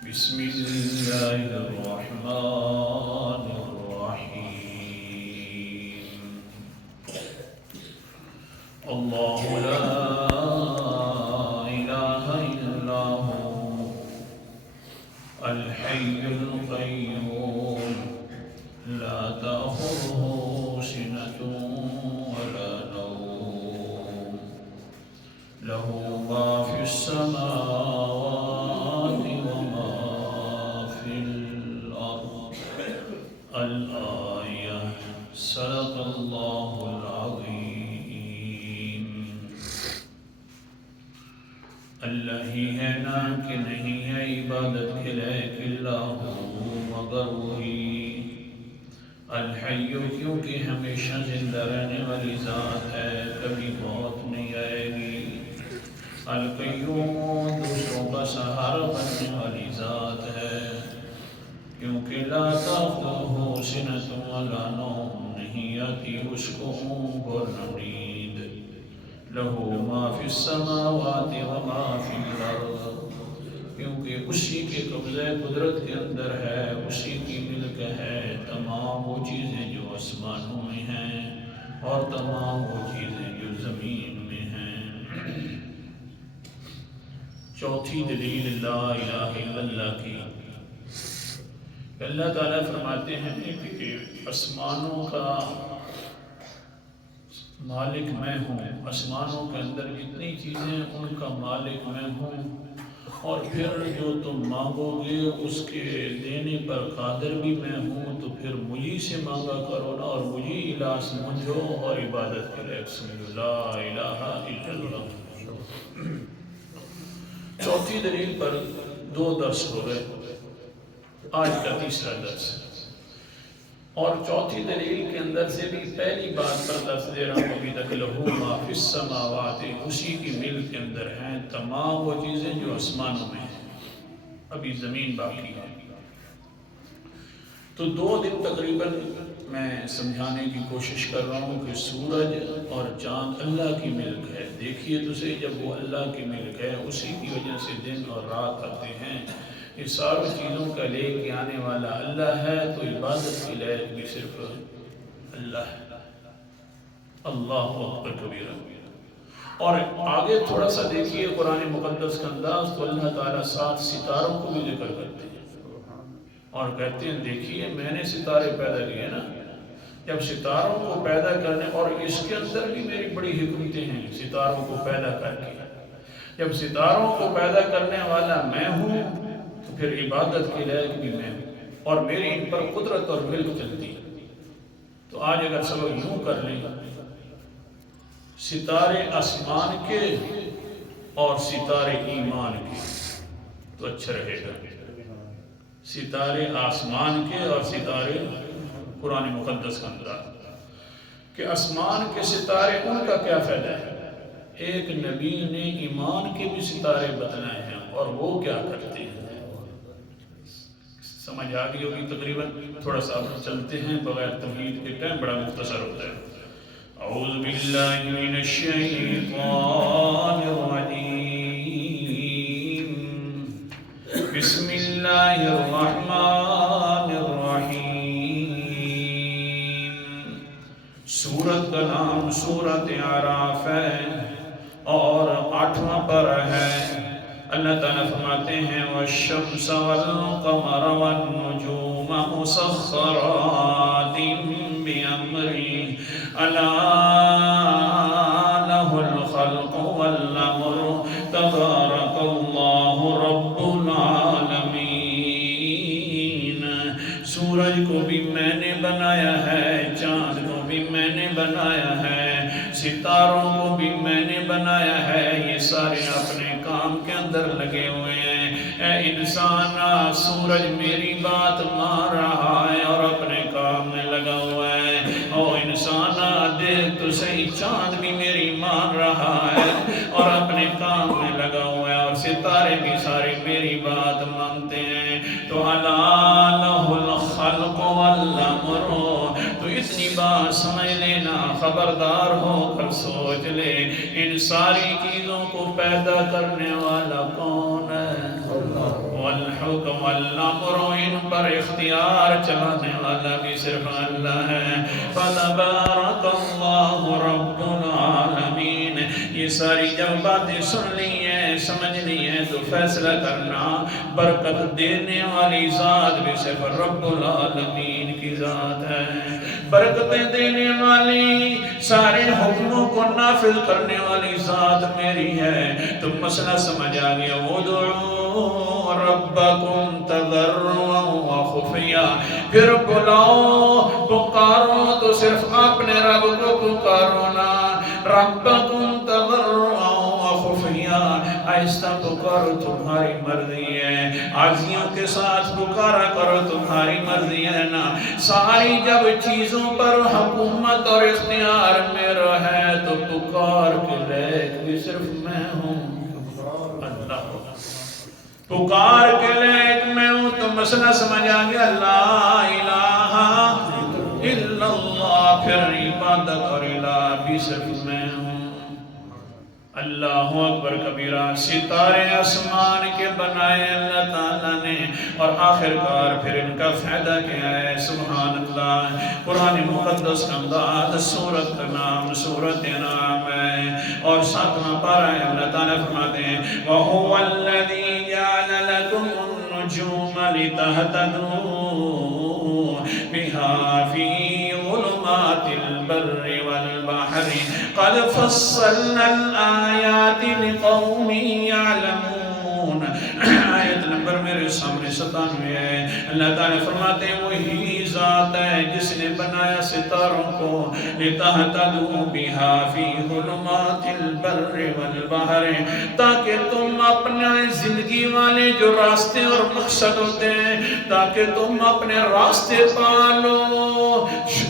بسم الله الرحمن الرحيم الله لا إله إلا هو الحي القيوم لا تأخذه سنة ولا نوم له ما في السماوات وما في الأرض الآية صدق الله العظيم اللہ ہی ہے نا کہ نہیں ہے عبادت کے لائق الا ہو مگر وہی الحی کیونکہ ہمیشہ زندہ رہنے والی ذات ہے کبھی موت نہیں آئے گی القیوم دوسروں کا سہارا بننے والی ذات ہے کیونکہ لا تأخذہ سنۃ ولا نوم نہیں آتی اس کو اونگ اور نہ نیند لہ ما فی السماوات وما فی الارض کیونکہ اسی کے قبضہ قدرت کے اندر ہے اسی کی ملک ہے تمام وہ چیزیں جو آسمانوں میں ہیں اور تمام وہ چیزیں جو زمین میں ہیں چوتھی دلیل لا الہ الا اللہ کی اللہ تعالیٰ فرماتے ہیں کہ آسمانوں کا مالک میں ہوں آسمانوں کے اندر جتنی چیزیں ان کا مالک میں ہوں اور پھر جو تم مانگو گے اس کے دینے پر قادر بھی میں ہوں تو پھر مجھے سے مانگا کرو نا اور مجھے الہ سمجھو اور عبادت کے لائق سمجھو لا الہ الا اللہ چوتھی دلیل پر دو درس ہو گئے آج کا تیسرا درس اور چوتھی دلیل کے اندر سے بھی پہلی بات پر درس دے رہا ہوں ابھی تک لہو ما فی السماوات اسی کی ملک کے اندر ہیں تمام وہ چیزیں جو آسمانوں میں ہیں ابھی زمین باقی ہے تو 2 دن تقریباً میں سمجھانے کی کوشش کر رہا ہوں کہ سورج اور چاند اللہ کی ملک ہے دیکھیے تو صحیح جب وہ اللہ کی ملک ہے اسی کی وجہ سے دن اور رات آتے ہیں یہ ساری چیزوں کا لے کے آنے والا اللہ ہے تو عبادت کی لائق بھی صرف اللہ ہے اللہ اکبر کبیرہ اور آگے تھوڑا سا دیکھیے قرآن مقدس کا انداز تو اللہ تعالیٰ 7 ستاروں کو بھی ذکر کرتے ہیں اور کہتے ہیں دیکھیے میں نے ستارے پیدا کیے نا جب ستاروں کو پیدا کرنے اور اس کے اندر بھی میری بڑی حکمتیں ہیں ستاروں کو پیدا کر کے جب ستاروں کو پیدا کرنے والا میں ہوں تو پھر عبادت کے لائق بھی میں ہوں اور میری ان پر قدرت اور ملک چلتی ہے تو آج اگر سب یوں کر لیں ستارے آسمان کے اور ستارے ایمان کے تو اچھا رہے گا ستارے آسمان کے اور ستارے قرآن مقدس کا انداز کہ آسمان کے ستارے ان کا کیا فائدہ ہے ایک نبی نے ایمان کے بھی ستارے بتلائے ہیں اور وہ کیا کرتے ہیں سمجھ آ گئی ہوگی تقریباً تھوڑا سا چلتے ہیں بغیر تمہید کے ٹائم بڑا مختصر ہوتا ہے اعوذ باللہ من الشیطان الرجیم بسم اللہ الرحمن الرحیم سورت کا نام سورت اعراف ہے اور 8واں پارہ ہے اللہ تعالیٰ فرماتے ہیں والشمس والقمر والنجوم مسخرات بأمره ألا له الخلق والأمر تبارك الله رب العالمين سورج کو بھی میں نے بنایا ہے چاند کو بھی میں نے بنایا ہے ستاروں کو بھی میں نے بنایا ہے یہ سارے اپنے کام کے اندر لگے ہوئے ہیں اے انسان سورج میری بات مان رہا ہے اور اپنے کام میں لگا ہوا ہے او انسان دیکھ تو صحیح چاند بھی میری مان رہا ہے اور اپنے کام میں لگا ہوا ہے اور ستارے بھی سارے میری بات مانتے ہیں تو الا لہ الخلق والامر تو اتنی بات سمجھ لینا خبردار ہو کر سوچ لے ان ساری چیزوں کو پیدا کرنے والا کون ہے والحکم اللہ مرو ان پر اختیار چلانے والا بھی صرف اللہ ہے فتبارک اللہ رب العالمین یہ ساری جب باتیں سن لی ہیں سمجھ لی ہیں تو فیصلہ کرنا برکت دینے والی ذات بھی صرف رب العالمین کی ذات ہے برکتیں دینے والی سارے حکموں کو نافذ کرنے والی ذات میری ہے تو مسئلہ سمجھ آ گیا ادعوا ربکم تضرعا وخفیا پھر بلاؤ پکارو تو صرف اپنے رب کو پکارو نا ربکم تضرعا وخفیا آہستہ پکارو تمہاری مرضی ہے عاجزیوں کے ساتھ پکارا کرو تمہاری مرضی ہے نا ساری جب چیزوں پر حکومت اور اختیار میرا ہے تو پکار کے لائق بھی صرف میں ہوں اللہ پکار کے لائق میں ہوں تو مسئلہ سمجھ آ گیا لا الہ الا اللہ پھر عبادت اور الہ بھی صرف میں ہوں اللہ اکبر کبیرہ ستارے آسمان کے بنائے اللہ تعالیٰ نے اور آخرکار پھر ان کا فائدہ کیا ہے سبحان اللہ قرآن مقدس کا انداز سورت کا نام سورت انعام ہے اور ساتواں پارہ ہے اللہ تعالیٰ فرماتے ہیں وَهُوَ الَّذِي جَعَلَ لَكُمُ النُّجُومَ لِتَهْتَدُوا بِهَا فِي ظُلُمَاتِ الْبَرِّ وَالْبَحْرِ قَدْ فَصَّلْنَا الْآيَاتِ لِقَوْمٍ يَعْلَمُونَ آیت نمبر میرے سامنے 97 ہے اللہ تعالیٰ فرماتے ہیں وہی ذات ہے جس نے بنایا ستاروں کو لِتَهْتَدُوا بِهَا فِي ظُلُمَاتِ الْبَرِّ وَالْبَحْرِ تاکہ تم اپنے زندگی والے جو راستے اور مقصد ہوتے ہیں تاکہ تم اپنے راستے پالو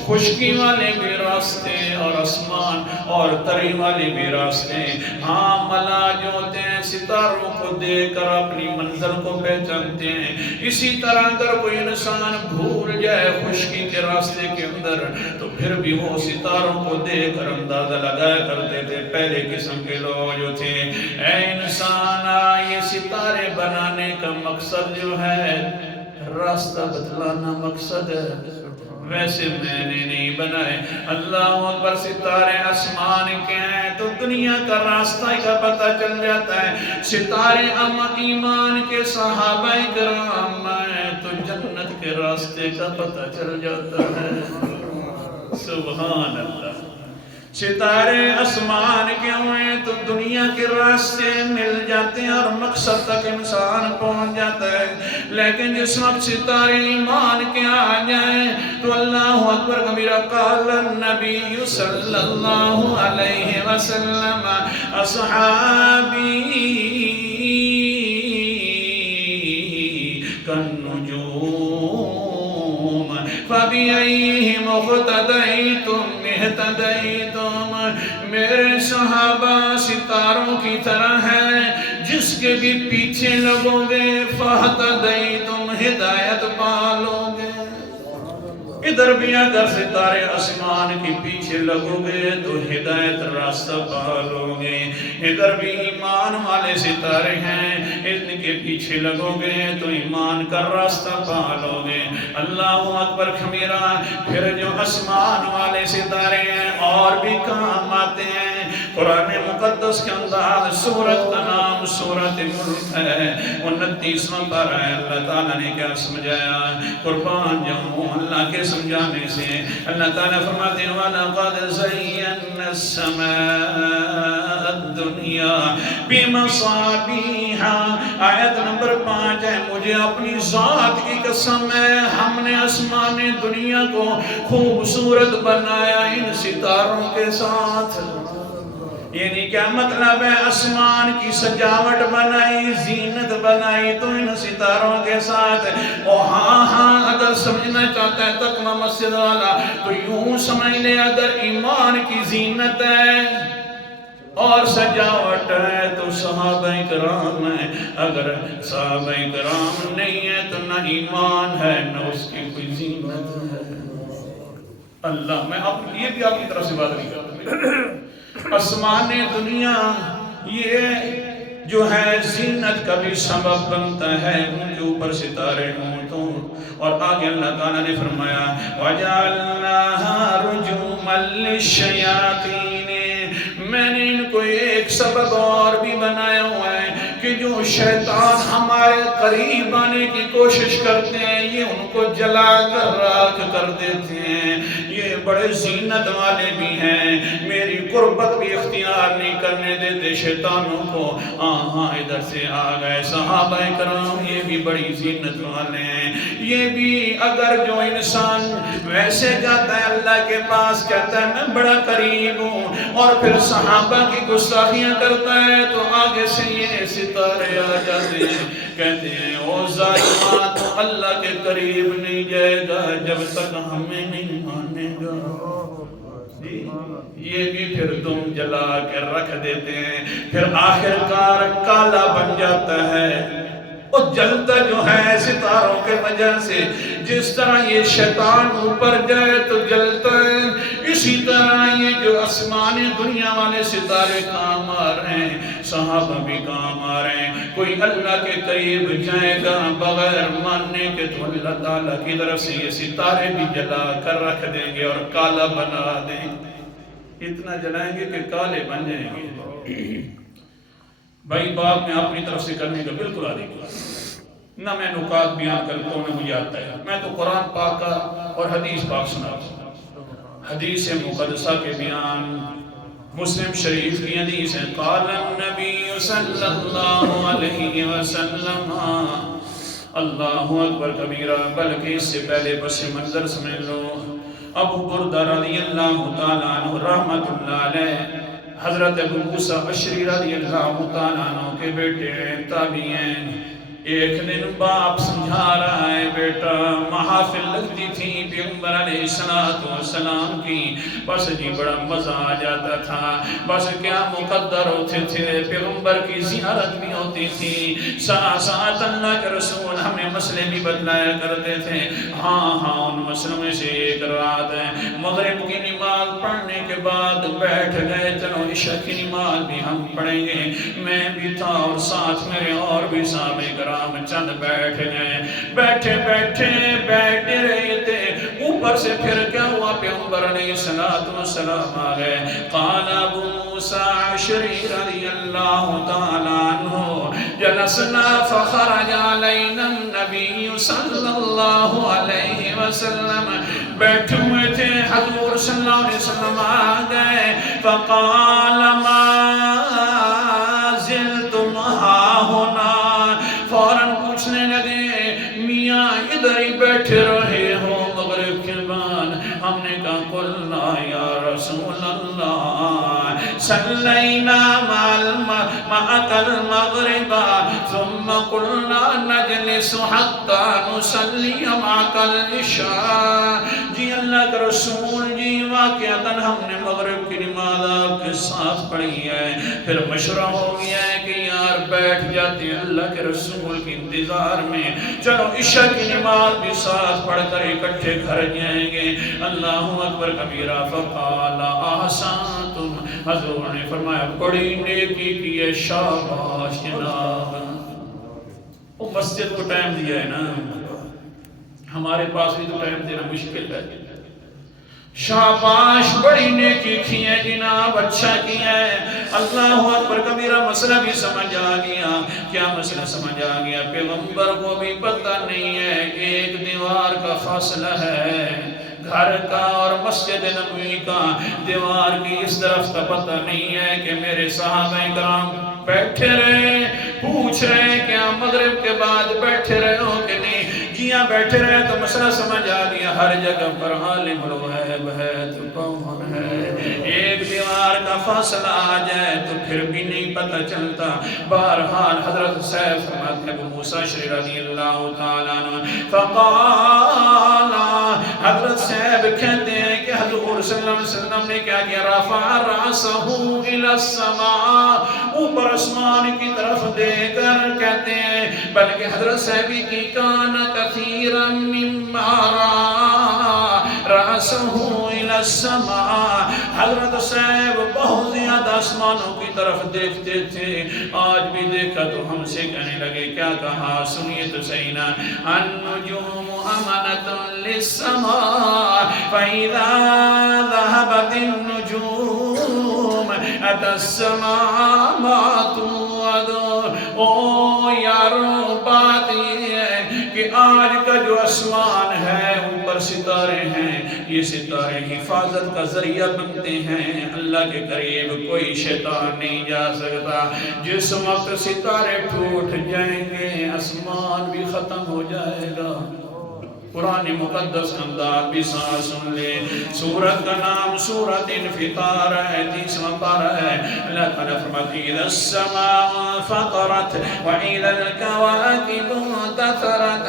خشکی والے بھی راستے اور آسمان اور تری والے بھی راستے ہاں ملا جو ہوتے ہیں ستاروں کو دیکھ کر اپنی منزل کو پہچانتے ہیں اسی طرح اگر کوئی انسان بھول جائے خشکی کے راستے کے اندر تو پھر بھی وہ ستاروں کو دیکھ کر اندازہ لگایا کرتے تھے پہلے قسم کے لوگ جو تھے اے انسان یہ ستارے بنانے کا مقصد جو ہے راستہ بتلانا مقصد ہے ویسے میں نے نہیں بنائے اللہ اکبر ستارے آسمان کے ہیں تو دنیا کا راستہ کا پتہ چل جاتا ہے ستارے ایمان کے صحابہ کرام ہیں تو جنت کے راستے کا پتہ چل جاتا ہے سبحان اللہ ستارے آسمان کے ہوئے تو دنیا کے راستے مل جاتے ہیں اور مقصد تک انسان پہنچ جاتا ہے لیکن جس وقت ستارے ایمان کے آ جائیں تو اللہ اکبر کبیرہ قال النبی صلی اللہ علیہ وسلم اصحابی كالنجوم فبأيهم اقتديتم اهتديتم میرے صحابہ ستاروں کی طرح ہیں جس کے بھی پیچھے لگو گے فاہتدیتم ہدایت پالو گے ادھر بھی اگر ستارے آسمان کے پیچھے لگو گے تو ہدایت راستہ پالو گے ادھر بھی ایمان والے ستارے ہیں ان کے پیچھے لگو گے تو ایمان کا راستہ پالو گے اللہ اکبر کبیرہ پھر جو آسمان والے ستارے ہیں اور بھی کام آتے ہیں قرآن مقدس کے اندر سورت کا نام سورت ملک ہے 29واں پارہ ہے اللہ تعالیٰ نے کیا سمجھایا قربان جاؤں اللہ کے سمجھانے سے اللہ تعالیٰ فرماتے ہیں وَلَقَدْ زَيَّنَّا السَّمَاءَ الدُّنْيَا بِمَصَابِيحَ آیت نمبر 5 ہے مجھے اپنی ذات کی قسم ہے ہم نے آسمان دنیا کو خوبصورت بنایا ان ستاروں کے ساتھ یعنی کیا مطلب ہے آسمان کی سجاوٹ بنائی زینت بنائی تو ان ستاروں کے ساتھ ہاں اگر سمجھنا چاہتا ہے تقویٰ مسجد والا تو یوں سمجھ لے اگر ایمان کی زینت ہے اور سجاوٹ ہے تو صحابہ کرام ہے اگر صحابہ کرام نہیں ہے تو نہ ایمان ہے نہ اس کی کوئی زینت ہے اللہ میں یہ بھی آپ کی طرف سے بات نہیں کرتا آسمان دنیا یہ جو ہے زینت کا بھی سبب بنتا ہے، ان کے اوپر ستارے ہوں تو۔ اور آگے اللہ تعالیٰ نے فرمایا وَجَعَلْنَاهَا رُجُومًا لِلشَّيَاطِينِ، میں نے ان کو ایک سبب اور بھی بنایا ہوا ہے کہ جو شیطان ہمارے قریب آنے کی کوشش کرتے ہیں یہ ان کو جلا کر راکھ کر دیتے ہیں۔ یہ بڑے زینت والے بھی ہیں، میری قربت بھی اختیار نہیں کرنے دیتے شیطانوں کو۔ ہاں ادھر سے آ گئے صحابہ کرام، یہ بھی بڑی زینت والے ہیں۔ یہ بھی اگر جو انسان ویسے جاتا ہے اللہ کے پاس، کہتا ہے میں بڑا قریب ہوں، اور پھر صحابہ کی گستاخیاں کرتا ہے تو آگے سے یہ ستارے آ جاتے ہیں، کہتے ہیں او ظالمہ تو اللہ کے قریب نہیں جائے گا جب تک ہمیں نہیں مانے گا۔ یہ بھی پھر تم جلا کے رکھ دیتے ہیں، پھر آخر کار کالا بن جاتا ہے۔ اور جلتا جو ہے ستاروں کے وجہ سے، جس طرح یہ شیطان اوپر جائے تو جلتا ہے، اسی طرح یہ جو آسمانی دنیا والے ستارے کام آ رہے ہیں، صحابہ بھی کام آ رہے ہیں۔ کوئی اللہ کے قریب جائے گا بغیر ماننے کے تو اللہ تعالیٰ کی طرف سے یہ ستارے بھی جلا کر رکھ دیں گے اور کالا بنا دیں گے، اتنا جلائیں گے کہ کالے بن جائیں گے۔ بھائی بات میں اپنی طرف سے کرنے کا بالکل عادی نہ میں نکات بیان کرتا ہوں، نہ مجھے آتا ہے، میں تو قرآن پاک کا اور حدیث پاک سناتا ہوں۔ حدیث مقدسہ کے بیان مسلم شریف کی حدیث ہے، قال النبی صلی اللہ علیہ وسلم، اللہ اکبر کبیرہ، بلکہ اس سے پہلے پس منظر سمجھ لو۔ ابو بردہ رضی اللہ تعالیٰ عنہ رحمت اللہ علیہ، حضرت ابو موسیٰ اشعری رضی اللہ تعالیٰ عنہ کے بیٹے تابعی ہیں۔ ایک دن باپ سمجھا رہا ہے، بیٹا محافل لگتی تھی پیغمبر علیہ السلام کی، بس جی بڑا مزہ آ جاتا تھا، بس کیا مقدر ہوتے تھے، پیغمبر کی زیارت بھی ہوتی تھی، ساتھ اللہ کے رسول ہمیں مسئلے بھی بتلایا کرتے تھے۔ ہاں ان مسئلوں میں سے ایک رات ہے، مغرب کی نماز پڑھنے کے بعد بیٹھ گئے، چلو عشاء کی نماز بھی ہم پڑھیں گے۔ میں بھی تھا اور ساتھ میرے اور بھی صحابہ کرام چند بیٹھ گئے، بیٹھے رہے تھے، اوپر سے پھر کیا ہوا، پیغمبر علیہ السلام آ گئے۔ قال ابو موسیٰ اشعری رضی اللہ تعالیٰ عنہ، جلسنا فخرج علینا النبی صلی اللہ علیہ وسلم، بیٹھے ہوئے تھے، حضور صلی اللہ علیہ وسلم آ گئے، فقال ما زلتم ہاہنا، فوراً پوچھنے لگے میاں ادھر ہی بیٹھے رہے ہو مغرب کے بعد؟ ہم نے کہا قلنا یا رسول اللہ صلینا معك المغرب ثم قلنا نجلس حتى نصلي معك العشاء۔ جی اللہ کا رسول جی واقعتاً ہم نے مغرب کی نماز آپ کے ساتھ پڑھی ہے، پھر مشورہ ہو گیا ہے کہ یار بیٹھ جاتے ہیں اللہ کے رسول کے انتظار میں، چلو عشاء کی نماز بھی ساتھ پڑھ کر اکٹھے گھر جائیں گے۔ اللہ اکبر کبیرہ، فقال احسنتم، حضور نے فرمایا بڑی نیکی کی ہے، شاباش جناب۔ وہ مسجد کو ٹائم دیا ہے نا، ہمارے پاس بھی تو ٹائم دینا مشکل ہے۔ شاباش بڑی نیکی کی ہے جناب، اچھا کیا ہے۔ اللہ اکبر کبیرہ، مسئلہ بھی سمجھ آ گیا۔ کیا مسئلہ سمجھ آ گیا؟ پیغمبر کو بھی پتہ نہیں ہے، ایک دیوار کا فاصلہ ہے گھر کا اور مسجد نبوی کا، دیوار کی اس طرف کا پتہ نہیں ہے کہ میرے صحابہ کرام بیٹھے رہے، پوچھ رہے کیا مغرب کے بعد بیٹھے رہے ہو کہ نہیں؟ کیا بیٹھے رہے تو مسئلہ سمجھ آ گیا، ہر جگہ پر عالم الغیب ہے تو کون ہے؟ ایک دیوار کا فاصلہ آ جائے تو پھر بھی نہیں پتہ چلتا۔ بہرحال حضرت سیف فرماتے ابو موسیٰ اشعری رضی اللہ تعالیٰ عنہ، فقال، حضرت سیف کہتے ہیں کہ حضور صلی اللہ علیہ وسلم نے کیا کیا، رفع رأسہ الی السماء، اوپر آسمان کی طرف دے کر کہتے ہیں، بلکہ حضرت سیفی کی کان کثیرا مما رأسہ الی السماء، حضرت سیف بہت زیادہ آسمانوں کی طرف دیکھتے تھے، آج بھی دیکھا تو ہم سے کہنے لگے، کیا کہا سنیے تو صحیح نا، النجوم امنۃ للسماء فاذا ذهبت النجوم اتى السماء ما توعد۔ او یارو بات یہ ہے کہ آج کا جو آسمان ہے، اوپر ستارے ہیں، یہ ستارے حفاظت کا ذریعہ بنتے ہیں، اللہ کے قریب کوئی شیطان نہیں جا سکتا۔ جس وقت ستارے ٹوٹ جائیں گے آسمان بھی ختم ہو جائے گا۔ قرآن مقدس انداز بھی ساتھ سن لے، سورت کا نام سورت انفطار ہے، 30واں پارہ ہے۔ اللہ تعالیٰ فرماتی ہے اذا السماء فطرت واذا الكواكب انتثرت،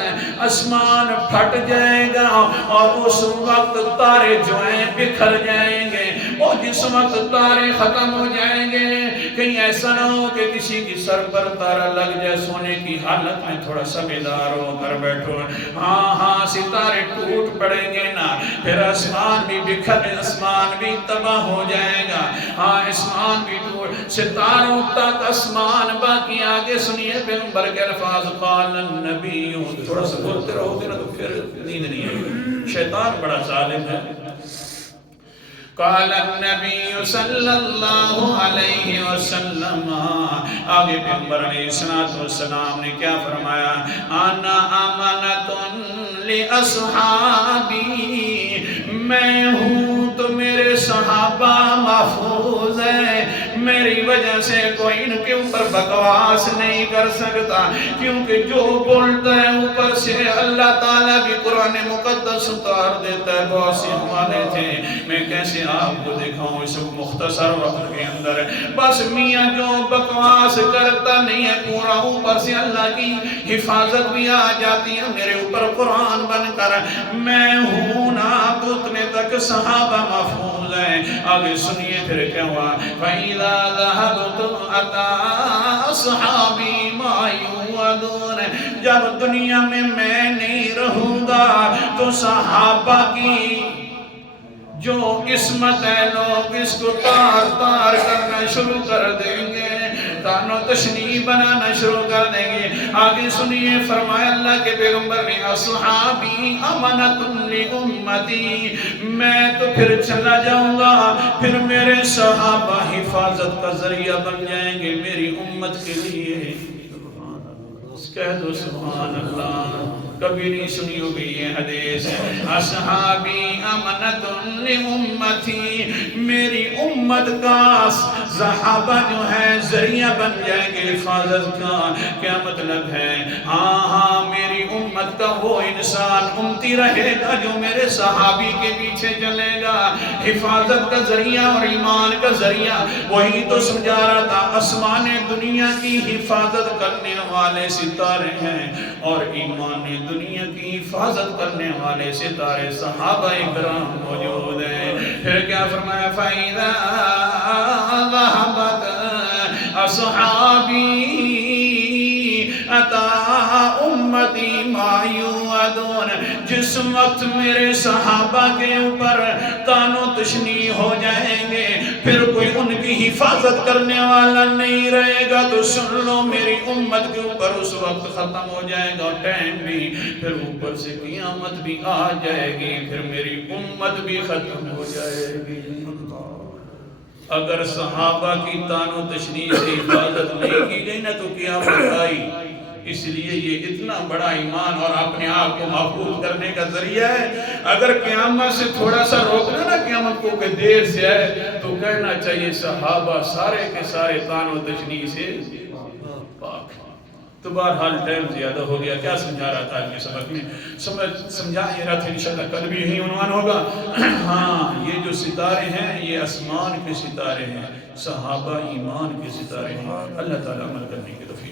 آسمان پھٹ جائے گا اور اس وقت تارے جو ہیں بکھر جائیں گے، اور جس وقت تارے ختم ہو جائیں گے، کہیں ایسا نہ ہو کہ کسی کی سر پر تارا لگ جائے، سونے کی حالت میں تھوڑا سا بیدار ہو کر بیٹھو۔ ہاں ستارے ٹوٹ پڑیں گے نا، پھر آسمان بھی بکھر، آسمان بھی تباہ ہو جائے گا۔ ہاں آسمان بھی ٹوٹ، ستاروں تک آسمان باقی۔ آگے سنیے پیغمبر کے الفاظ، قال النبی، تھوڑا سا بولتے رہو گے نا تو پھر نیند نہیں آئے گی، شیطان بڑا ظالم ہے۔ قال النبی صلی اللہ علیہ وسلم، آگے پیغمبر علیہ السلام نے کیا فرمایا، انا امانۃ لاصحابی، میں ہوں تو میرے صحابہ محفوظ ہیں، میری وجہ سے کوئی ان کے اوپر بکواس نہیں کر سکتا، کیونکہ جو بولتا ہے اوپر سے اللہ تعالیٰ بھی قرآن مقدس اتار دیتا ہے۔ بہت سے حوالے تھے، میں کیسے آپ کو دکھاؤں اس مختصر وقت کے اندر، بس میاں جو بکواس کرتا نہیں ہے، پورا اوپر سے اللہ کی حفاظت بھی آ جاتی ہے میرے اوپر قرآن بن کر، میں ہوں نا تو اتنے تک صحابہ محفوظ ہیں۔ آگے سنیے پھر کیا ہوا، فَإِذَا ذَهَبْتُ أَتَىٰ أَصْحَابِي مَا يُوعَدُونَ، جب دنیا میں نہیں رہوں گا تو صحابہ کی جو قسمت ہے لوگ اس کو تار تار کرنا شروع کر دیں گے، تانو تشنیع بنانا شروع کر دیں گے۔ آگے سنیے، فرمایا اللہ کے پیغمبر نے، اصحابی امانۃ لامتی، میں تو پھر چلا جاؤں گا، پھر میرے صحابہ حفاظت کا ذریعہ بن جائیں گے میری امت کے لیے۔ کہہ دو سبحان اللہ، کبھی نہیں سنی ہوگی یہ حدیث، اصحابی امانۃ لامتی، میری امت کا صحابہ جو ہے ذریعہ بن جائیں گے حفاظت کا۔ کیا مطلب ہے؟ ہاں میری امت کا وہ انسان امتی رہے گا جو میرے صحابی کے پیچھے چلے گا، حفاظت کا ذریعہ اور ایمان کا ذریعہ۔ وہی تو سمجھا رہا تھا، آسمان دنیا کی حفاظت کرنے والے ستارے ہیں اور ایمان دنیا کی حفاظت کرنے والے ستارے صحابہ اکرام موجود ہیں۔ پھر کیا فرمایا، فَإِذَا ذَهَبَتْ أَصْحَابِي أَتَىٰ أُمَّتِي مَا يُوعَدُونَ، جس وقت میرے صحابہ کے اوپر تانو تشنیع ہو جائیں گے، پھر کوئی ان کی حفاظت کرنے والا نہیں رہے گا، تو سن لو میری امت کے اوپر اس وقت ختم ہو جائے گا ٹائم بھی، پھر اوپر سے قیامت بھی آ جائے گی، پھر میری امت بھی ختم ہو جائے گی۔ اگر صحابہ کی تانو تشنیع سے حفاظت نہیں کی گئی نا تو قیامت آئی۔ اس لیے یہ اتنا بڑا ایمان اور اپنے آپ کو محفوظ کرنے کا ذریعہ ہے۔ اگر قیامت سے تھوڑا سا روکنا نا قیامت کو کہ دیر سے ہے، تو کہنا چاہیے صحابہ سارے کے سارے تان و تشنیع سے پاک۔ تو بہرحال ٹائم زیادہ ہو گیا، کیا سمجھا رہا تھا آج کے سبق میں؟ سمجھا یہ رہا تھا، انشاءاللہ کل بھی یہی عنوان ہوگا۔ ہاں یہ جو ستارے ہیں یہ آسمان کے ستارے ہیں، صحابہ ایمان کے ستارے ہیں۔ اللہ تعالیٰ عمل کرنے کی توفیق